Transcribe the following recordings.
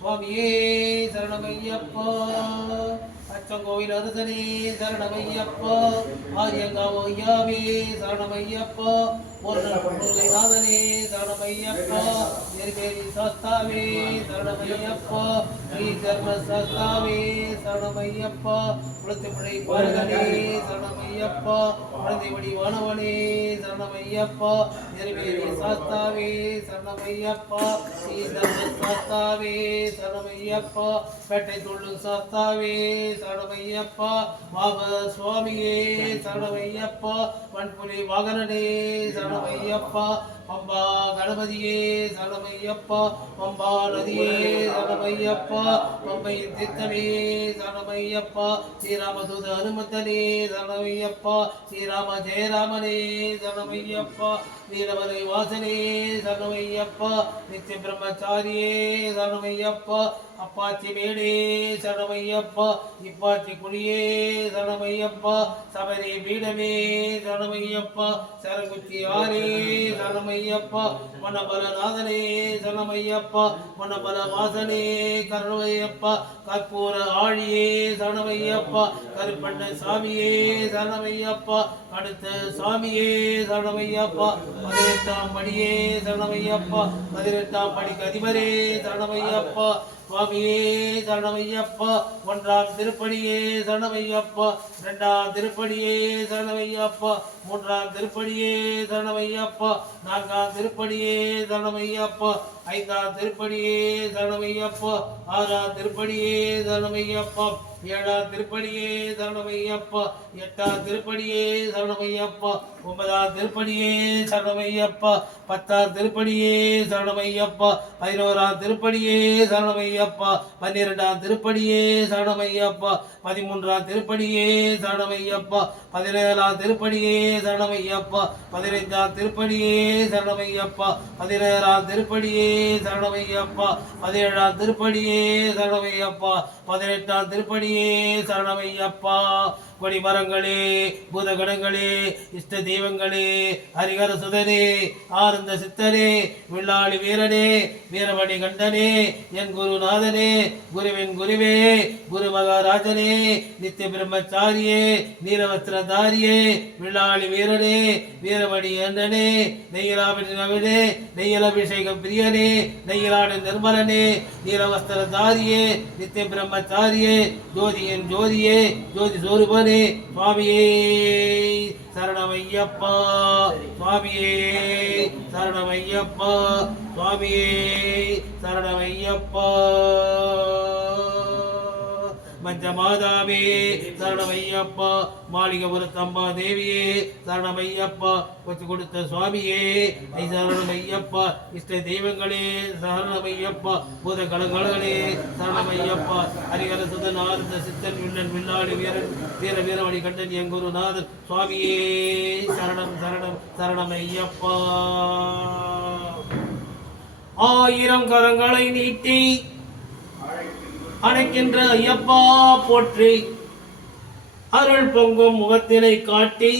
சுவாமியே சரணமையப்பா. அச்சங்கோவில் அரசனே சரணமையப்பா. ஆரியங்காவோ ஐயாவே சரணமையப்பா. நாதனே சரணமையப்பா. எரிமேரி சாஸ்தாவே சரணமையப்பா. ஸ்ரீ தர்ம சாஸ்தாவே சரணமையப்பா. குளத்துமழை பாரதனே சரணமையப்பா. குழந்தைமணி வானவனே சரணமையப்பா. எரிமேரி சாஸ்தாவே சரணமையப்பா. ஸ்ரீ தர்ம சாஸ்தாவே சரணமையப்பா பேட்டை துள்ளு சாத்தாவே சரணமையப்பா பாப சுவாமியே சரணமையப்பா மண்புலி வாகனனே சரணமையப்பா பம்பா கணபதியே சரணமையப்பா பம்பா நதியே சரணமையப்பா பம்பையின் தித்தமே சரணமையப்பா ஸ்ரீராமதூத அனுமத்தனே சரணமையப்பா ஸ்ரீராம ஜெயராமனே சரணமையப்பா நீலமலை வாசனே சரணமையப்பா நித்திய பிரம்மச்சாரியே சரணமையப்பா ಕೊಡಪ್ಪ அப்பாச்சி மேடே சரணமையப்பா இப்பாச்சி குழியே சரணமையப்பா சபரி பீடமே சரணமையப்பா சரங்குச்சி ஆரே சரணமையப்பா மணபலநாதனே சரணமையப்பா மணபல வாசனே கருணையப்பா கற்பூர ஆழியே சரணமையப்பா கருப்பண்ண சாமியே சரணமையப்பா அடுத்த சாமியே சரணமையப்பா பதினெட்டாம் படியே சரணமையப்பா பதினெட்டாம் படிக்கு அதிபரே சரணமையப்பா சுவாமியே சரணமையப்பா. ஒன்றாம் திருப்படியே சரணமையப்பா. இரண்டாம் திருப்படியே சரணமையப்பா. மூன்றாம் திருப்படியே சரணமையப்பா. நான்காம் திருப்படியே சரணமையப்பா. ஐந்தாம் திருப்படியே சரணமையப்பா. ஆறாம் திருப்படியே சரணமையப்பா. ஏழா திருப்படியே சரணமையப்பா எட்டாம் திருப்படியே சரணமையப்பா ஒன்பதாம் திருப்படியே சரணமையப்பா பத்தா திருப்படியே சரணமையப்பா பதினோரா திருப்படியே சரணமையப்பா பன்னிரெண்டாம் திருப்படியே சரணமையப்பா பதிமூன்றாம் திருப்படியே சரணமையப்பா பதினேழாம் திருப்படியே சரணமையப்பா பதினைந்தாம் திருப்படியே சரணமையப்பா பதினேழாம் திருப்படியே சரணமையப்பா பதினேழாம் திருப்படியே சரணமையப்பா பதினெட்டாம் திருப்படியே சரணமையப்பா. கொடிமரங்களே பூதகடங்களே இஷ்ட தெய்வங்களே ஹரிகர சுதனே ஆனந்த சித்தனே வில்லாளி வீரனே வீரமணி கண்டனே என் குருநாதனே குருவின் குருவே குரு மகாராஜனே நித்திய பிரம்மச்சாரியே நீலவஸ்திரதாரியே வில்லாளி வீரனே வீரமணி அண்ணனே நெய்யலாபிஷேகமே நெய்யலாபிஷேகம் பிரியனே நெய்யலாடு நிர்மலனே நீரவஸ்திரதாரியே நித்திய பிரம்மச்சாரியே ஜோதியின் ஜோதியே ஜோதி சொருபனே சுவாமியே சரணமையப்பா சுவாமியே சரணமையப்பா சுவாமியே சரணமையப்பா. பஞ்சமாதாவே சரணமையப்பா மாளிகபுரத்தம்மா தேவியே சரணமையப்பா கொச்சு கொடுத்த சுவாமியே. ஐ சரணமையப்பா இஷ்ட தெய்வங்களே சரணமையப்பா பூத கலங்களே சரணமையப்பா ஹரிகர சுதன் ஆனந்த சித்தன் வில்லன் வில்லாடி வீரன் வீர வீரமணி கண்டன் என் குருநாதன் சுவாமியே. சரணம் சரணம் சரணமையப்பா. ஆயிரம் கரங்களை நீட்டி அணைக்கின்ற ஐயப்பா போற்றி. அருள் பொங்கும் முகத்தினை காட்டி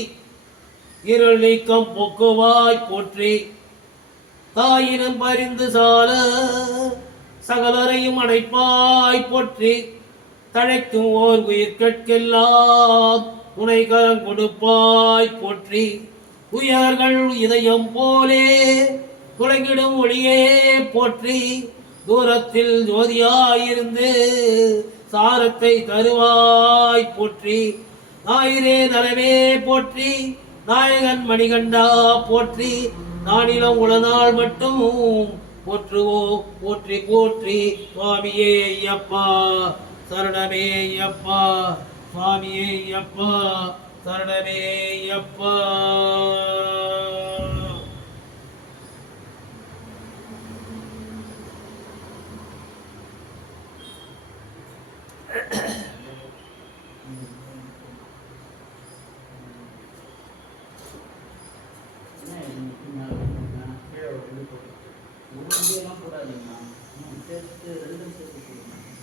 இருள் நீக்கம் பொக்குவாய் போற்றி. தாயினும் பரிந்து சால சகலரையும் அடைப்பாய் போற்றி. தழைக்கும் ஓர் உயிர்கட்கெல்லாம் துணை கரம் கொடுப்பாய் போற்றி. உயர்கள் இதயம் போலே துளங்கிடும் ஒளியே போற்றி. தூரத்தில் ஜோதியாயிருந்து சாரத்தை தருவாய் போற்றி ஞாயிறே நலமே போற்றி நாயகன் மணிகண்டா போற்றி நானிலம் உளநாள் மட்டும் போற்றுவோ போற்றி போற்றி. சுவாமியே ஐயப்பா சரணமே ஐயப்பா. சுவாமியே ஐயப்பா சரணமே ஐயப்பா. போடாதீங்கம்மா டெஸ்ட்டு ரெண்டும் சேர்த்து கொடுங்க